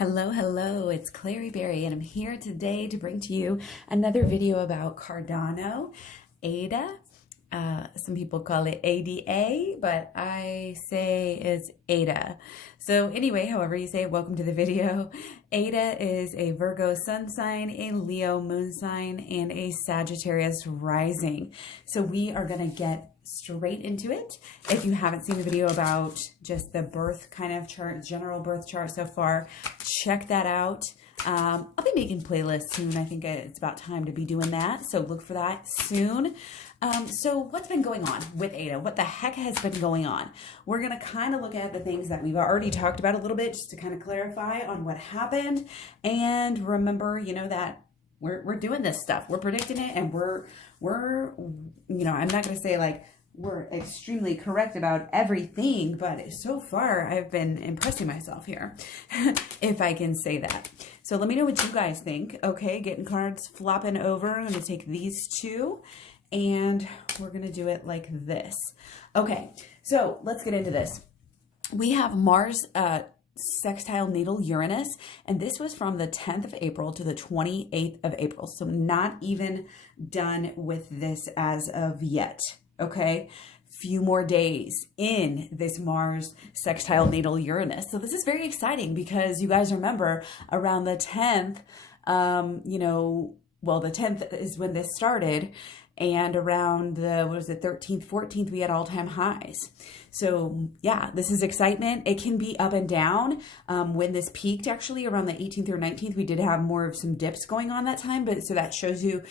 Hello, hello, it's KlaireeBerry, and I'm here today to bring to you another video about Cardano, ADA. Some people call it ADA, but I say it's ADA. So anyway, however you say it, welcome to the video. ADA is a Virgo sun sign, a Leo moon sign, and a Sagittarius rising. So we are going to get straight into it. If you haven't seen the video about just the birth kind of chart, general birth chart so far, check that out. I'll be making playlists soon. I think it's about time to be doing that. So look for that soon. So what's been going on with ADA? What the heck has been going on? We're going to kind of look at the things that we've already talked about a little bit just to kind of clarify on what happened. And remember, you know, that we're doing this stuff. We're predicting it, and we're you know, I'm not going to say like we're extremely correct about everything, but so far I've been impressing myself here, if I can say that. So let me know what you guys think. Okay, getting cards flopping over. I'm going to take these two, and we're going to do it like this. Okay, so let's get into this. We have Mars Sextile Natal Uranus, and this was from the 10th of April to the 28th of April. So not even done with this as of yet. Okay, few more days in this Mars Sextile Natal Uranus. So this is very exciting because you guys remember around the 10th, you know, well, the 10th is when this started, and around the, what was it, 13th, 14th, we had all-time highs. So yeah, this is excitement. It can be up and down. When this peaked actually around the 18th or 19th, we did have more of some dips going on that time, but so that shows you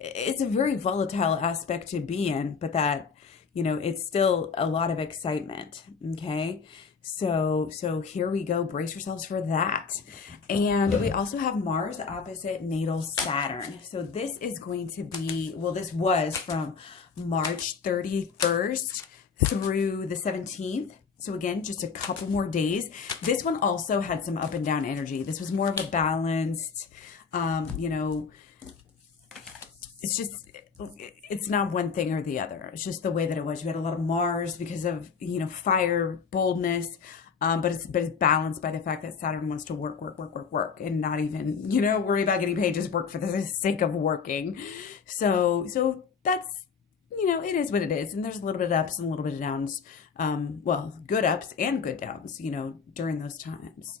it's a very volatile aspect to be in, but that, you know, it's still a lot of excitement. Okay. So here we go. Brace yourselves for that. And we also have Mars opposite Natal Saturn. So this is going to be, well, this was from March 31st through the 17th. So again, just a couple more days. This one also had some up and down energy. This was more of a balanced, you know, it's just, it's not one thing or the other. It's just the way that it was. You had a lot of Mars because of, you know, fire, boldness, but it's balanced by the fact that Saturn wants to work, and not even, you know, worry about getting paid, just work for the sake of working. So that's, you know, it is what it is. And there's a little bit of ups and a little bit of downs. Well, good ups and good downs, you know, during those times.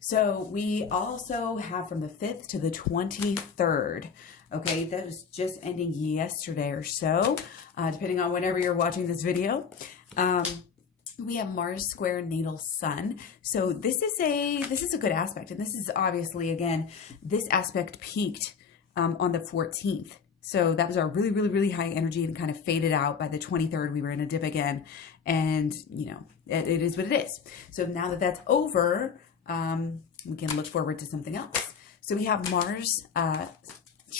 So we also have from the 5th to the 23rd. Okay, that was just ending yesterday or so, depending on whenever you're watching this video. We have Mars square Natal Sun. So this is a good aspect, and this is obviously, again, this aspect peaked on the 14th. So that was our really high energy and kind of faded out. By the 23rd, we were in a dip again, and you know, it is what it is. So now that that's over, we can look forward to something else. So we have Mars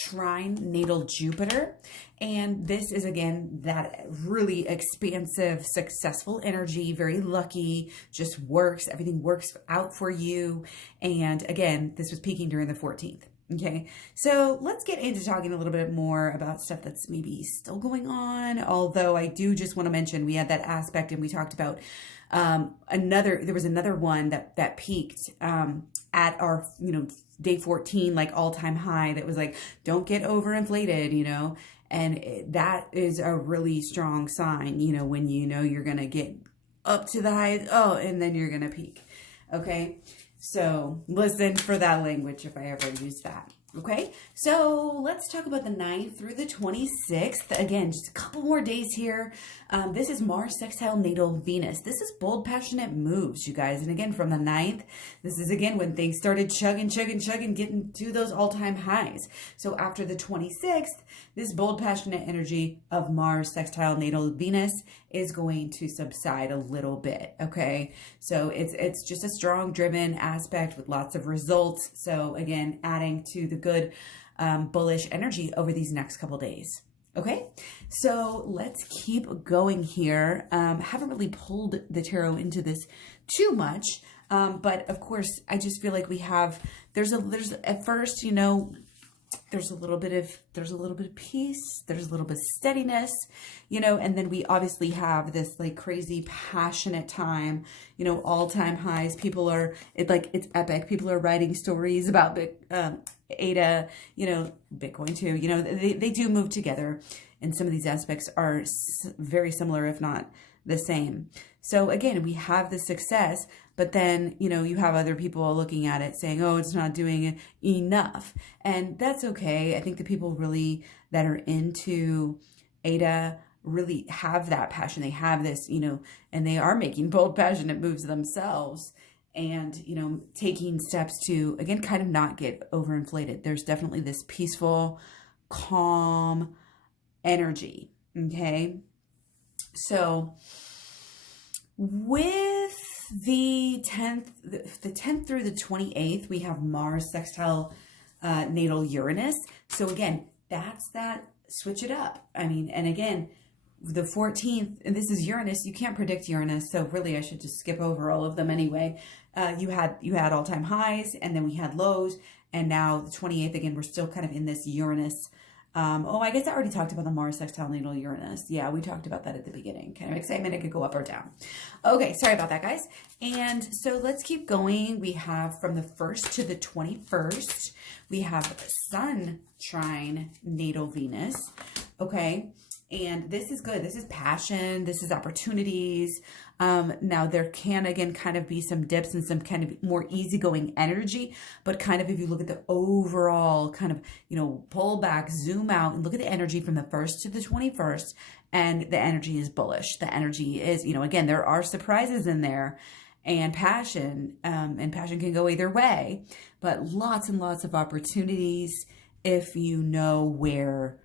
trine Natal Jupiter, and this is again that really expansive, successful energy, very lucky, just works, everything works out for you. And again, this was peaking during the 14th. Okay, so let's get into talking a little bit more about stuff that's maybe still going on, although I do just want to mention we had that aspect, and we talked about there was another one that peaked at our, you know, day 14, like all-time high, that was like, don't get overinflated, you know, and that is a really strong sign, you know, when you know you're going to get up to the highest, and then you're going to peak. Okay. So listen for that language if I ever use that. Okay, so let's talk about the 9th through the 26th. Again, just a couple more days here. This is Mars sextile Natal Venus. This is bold, passionate moves, you guys. And again, from the 9th, this is again when things started chugging, getting to those all-time highs. So after the 26th, this bold, passionate energy of Mars sextile Natal Venus is going to subside a little bit. Okay, so it's just a strong, driven aspect with lots of results. So again, adding to the good bullish energy over these next couple days. Okay, so let's keep going here. Haven't really pulled the tarot into this too much, but of course, I just feel like we have, there's at first, you know, there's a little bit of peace, there's a little bit of steadiness, you know, and then we obviously have this like crazy passionate time, you know, all-time highs. People are, it's epic. People are writing stories about ADA, you know, Bitcoin too, you know, they do move together, and some of these aspects are very similar, if not the same. So again, we have the success, but then, you know, you have other people looking at it saying, oh, it's not doing enough. And that's okay. I think the people really that are into ADA really have that passion. They have this, you know, and they are making bold, passionate moves themselves, and, you know, taking steps to, again, kind of not get overinflated. There's definitely this peaceful, calm energy. Okay. So with the 10th through the 28th, we have Mars sextile natal Uranus. So again, that's that switch it up. I mean, and again, the 14th, and this is Uranus, you can't predict Uranus, so really I should just skip over all of them anyway. You had all-time highs, and then we had lows, and now the 28th, again, we're still kind of in this Uranus. Oh, I guess I already talked about the Mars sextile natal Uranus. Yeah, we talked about that at the beginning. Kind of excitement, it could go up or down. Okay, sorry about that, guys. And so let's keep going. We have from the 1st to the 21st, we have Sun trine natal Venus. Okay, and this is good. This is passion. This is opportunities. Now there can, again, kind of be some dips and some kind of more easygoing energy, but kind of if you look at the overall kind of, you know, pull back, zoom out and look at the energy from the 1st to the 21st, and the energy is bullish. The energy is, you know, again, there are surprises in there, and passion can go either way, but lots and lots of opportunities if you know where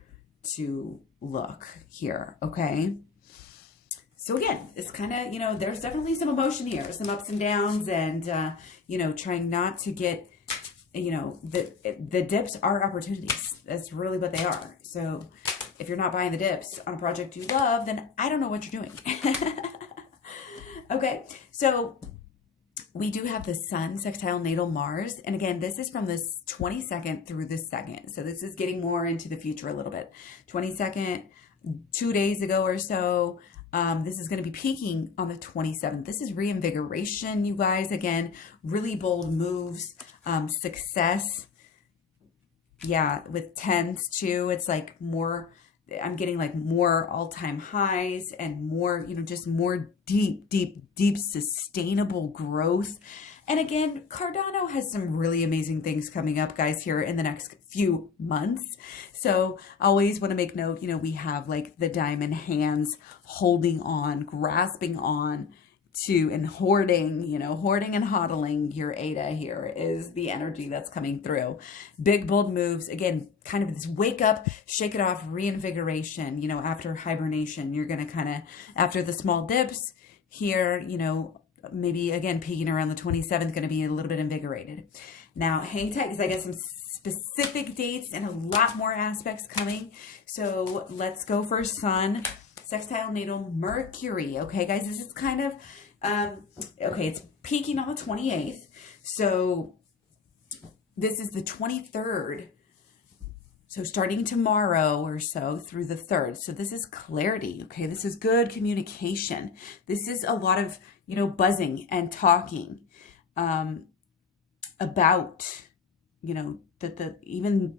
to look here. Okay. So again, it's kind of, you know, there's definitely some emotion here, some ups and downs, and, you know, trying not to get, you know, the dips are opportunities. That's really what they are. So if you're not buying the dips on a project you love, then I don't know what you're doing. Okay. So we do have the Sun sextile natal Mars. And again, this is from the 22nd through the 2nd. So this is getting more into the future a little bit. 22nd, 2 days ago or so. This is going to be peaking on the 27th. This is reinvigoration, you guys. Again, really bold moves, success. Yeah, with 10s too. It's like more, I'm getting like more all-time highs and more, you know, just more deep, sustainable growth. And again, Cardano has some really amazing things coming up, guys, here in the next few months. So I always want to make note, you know, we have like the diamond hands holding on, grasping on to, and hoarding, you know, hoarding and hodling your ADA here is the energy that's coming through. Big, bold moves. Again, kind of this wake up, shake it off, reinvigoration, you know, after hibernation. You're going to kind of, after the small dips here, you know, maybe again peaking around the 27th, going to be a little bit invigorated. Now hang tight because I got some specific dates and a lot more aspects coming. So let's go for Sun sextile natal Mercury. Okay, guys, this is kind of okay, it's peaking on the 28th. So this is the 23rd. So starting tomorrow or so through the 3rd. So this is clarity, okay? This is good communication. This is a lot of, you know, buzzing and talking about, you know, even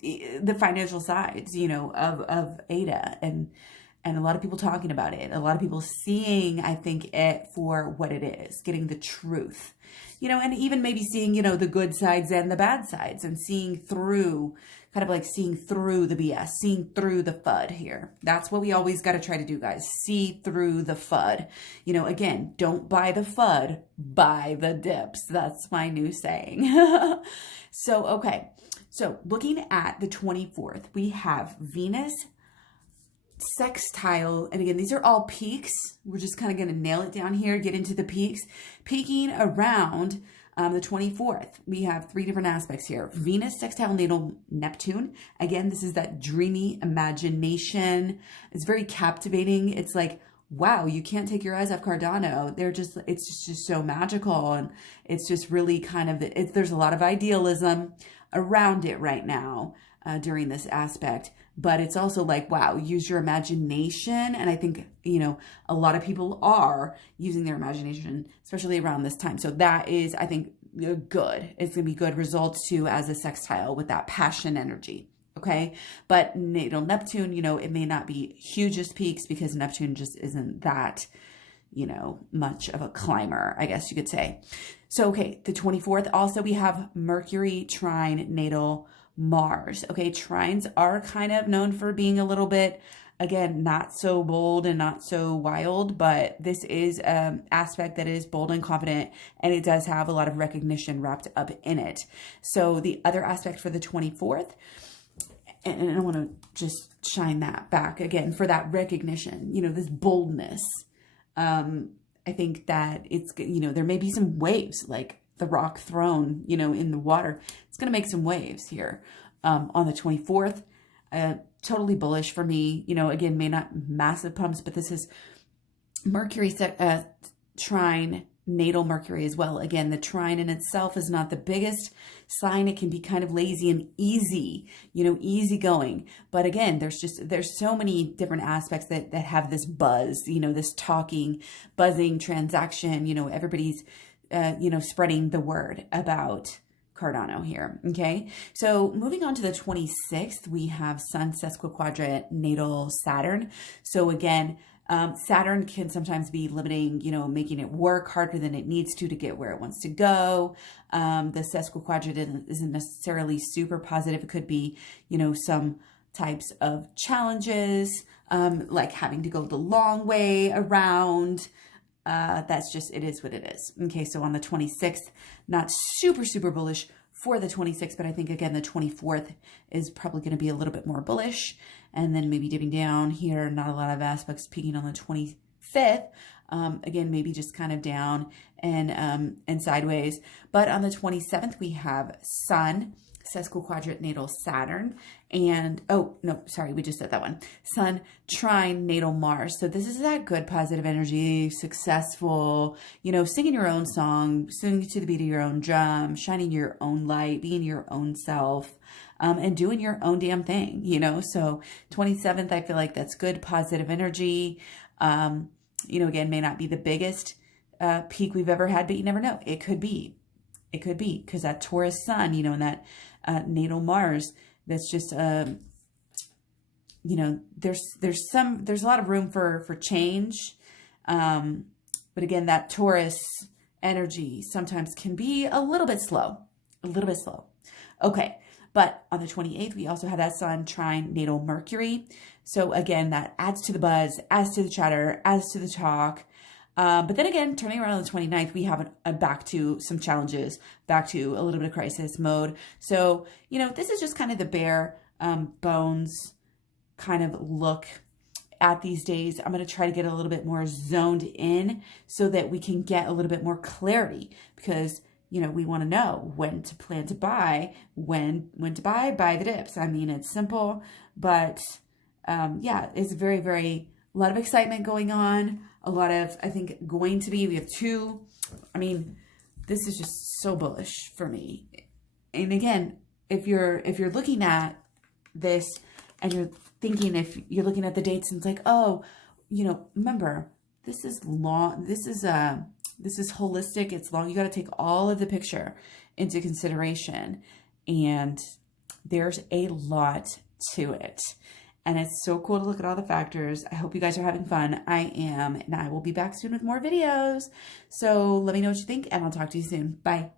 the financial sides, you know, of ADA, and a lot of people talking about it. A lot of people seeing, I think, it for what it is, getting the truth, you know, and even maybe seeing, you know, the good sides and the bad sides, and seeing through, kind of like seeing through the BS, seeing through the FUD here. That's what we always got to try to do, guys. See through the FUD. You know, again, don't buy the FUD, buy the dips. That's my new saying. So, okay. So looking at the 24th, we have Venus sextile, and again, these are all peaks. We're just kind of going to nail it down here, get into the peaks. Peaking around the 24th, we have 3 different aspects here. Venus sextile natal Neptune. Again, this is that dreamy imagination. It's very captivating. It's like, wow, you can't take your eyes off Cardano. They're just, it's just so magical, and it's just really kind of, there's a lot of idealism, around it right now during this aspect. But it's also like, wow, use your imagination. And I think, you know, a lot of people are using their imagination, especially around this time. So that is, I think, good. It's going to be good results too as a sextile with that passion energy. Okay. But natal Neptune, you know, it may not be hugest peaks because Neptune just isn't that, you know, much of a climber, I guess you could say. So, okay, the 24th, also we have Mercury trine natal Mars. Okay, trines are kind of known for being a little bit, again, not so bold and not so wild, but this is an aspect that is bold and confident, and it does have a lot of recognition wrapped up in it. So the other aspect for the 24th, and I want to just shine that back again for that recognition, you know, this boldness. I think that it's, you know, there may be some waves like the rock thrown, you know, in the water. It's going to make some waves here on the 24th. Totally bullish for me. You know, again, may not massive pumps, but this is Mercury trine natal Mercury as well. Again, the trine in itself is not the biggest sign. It can be kind of lazy and easy, you know, easy going. But again, there's so many different aspects that have this buzz, you know, this talking, buzzing transaction, you know, everybody's, you know, spreading the word about Cardano here. Okay. So moving on to the 26th, we have Sun sesquiquadrant natal Saturn. So again, Saturn can sometimes be limiting, you know, making it work harder than it needs to get where it wants to go. The sesquiquadrant isn't necessarily super positive. It could be, you know, some types of challenges, like having to go the long way around. That's just, it is what it is. Okay, so on the 26th, not super, super bullish for the 26th, but I think, again, the 24th is probably going to be a little bit more bullish. And then maybe dipping down here, not a lot of aspects peaking on the 25th. Again, maybe just kind of down and sideways. But on the 27th, we have Sun sesquiquadrant natal Saturn, and oh no, sorry, we just said that one. Sun trine natal Mars. So this is that good positive energy, successful, you know, singing your own song, singing to the beat of your own drum, shining your own light, being your own self, and doing your own damn thing, you know. So 27th, I feel like that's good positive energy. You know, again, may not be the biggest peak we've ever had, but you never know. It could be. It could be, because that Taurus sun, you know, and that natal Mars, that's just, you know, there's a lot of room for change. But again, that Taurus energy sometimes can be a little bit slow, Okay. But on the 28th, we also have that Sun trine natal Mercury. So again, that adds to the buzz, adds to the chatter, adds to the talk. But then again, turning around on the 29th, we have a back to some challenges, back to a little bit of crisis mode. So, you know, this is just kind of the bare bones kind of look at these days. I'm going to try to get a little bit more zoned in so that we can get a little bit more clarity, because, you know, we want to know when to plan to buy, when to buy the dips. I mean, it's simple, but yeah, it's very, very, a lot of excitement going on. A lot of, I think, we have two. I mean, this is just so bullish for me. And again, if you're looking at this and you're thinking, if you're looking at the dates and it's like, oh, you know, remember, this is long, this is holistic, it's long. You got to take all of the picture into consideration, and there's a lot to it. And it's so cool to look at all the factors. I hope you guys are having fun. I am, and I will be back soon with more videos. So let me know what you think, and I'll talk to you soon. Bye.